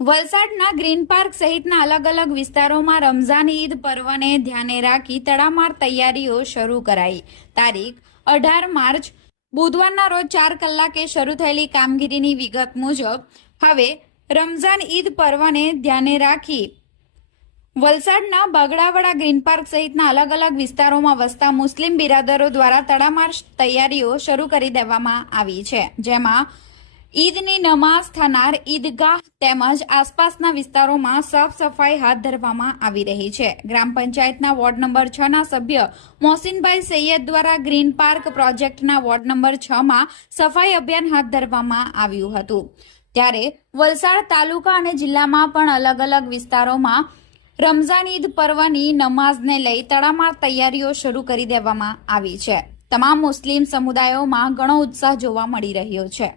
વલસાડના green park સહિતના અલગ અલગ વિસ્તારોમાં રમઝાન ઈદ પર્વને ધ્યાને રાખી તડામાર તૈયારીઓ શરૂ કરાઈ। તારીખ 18 માર્ચ બુધવારના રોજ 4 કલાકે શરૂ થયેલી કામગીરીની વિગત મુજબ હવે રમઝાન ઈદ પર્વને ધ્યાને રાખી વલસાડના બગડાવાડા ગ્રીન પાર્ક સહિતના અલગ અલગ વિસ્તારોમાં વસતા મુસ્લિમ બિરાદરો દ્વારા તડામાર તૈયારીઓ શરૂ કરી દેવામાં આવી છે, જેમાં ઈદની નમાઝ થનાર ઈદગાહ તેમજ આસપાસના વિસ્તારોમાં સાફ સફાઈ હાથ ધરવામાં આવી રહી છે। ગ્રામ પંચાયતના વોર્ડ નંબર 6 ના સભ્ય મોહસિનભાઈ સૈયદ દ્વારા ગ્રીન પાર્ક પ્રોજેક્ટના વોર્ડ નંબર 6 માં સફાઈ અભિયાન હાથ ધરવામાં આવ્યું હતું, ત્યારે વલસાડ તાલુકા અને જિલ્લામાં પણ અલગ અલગ વિસ્તારોમાં રમઝાન ઈદ પર્વની નમાઝને લઈ તડામાર તૈયારીઓ શરૂ કરી દેવામાં આવી છે। તમામ મુસ્લિમ સમુદાયોમાં ઘણો ઉત્સાહ જોવા મળી રહ્યો છે।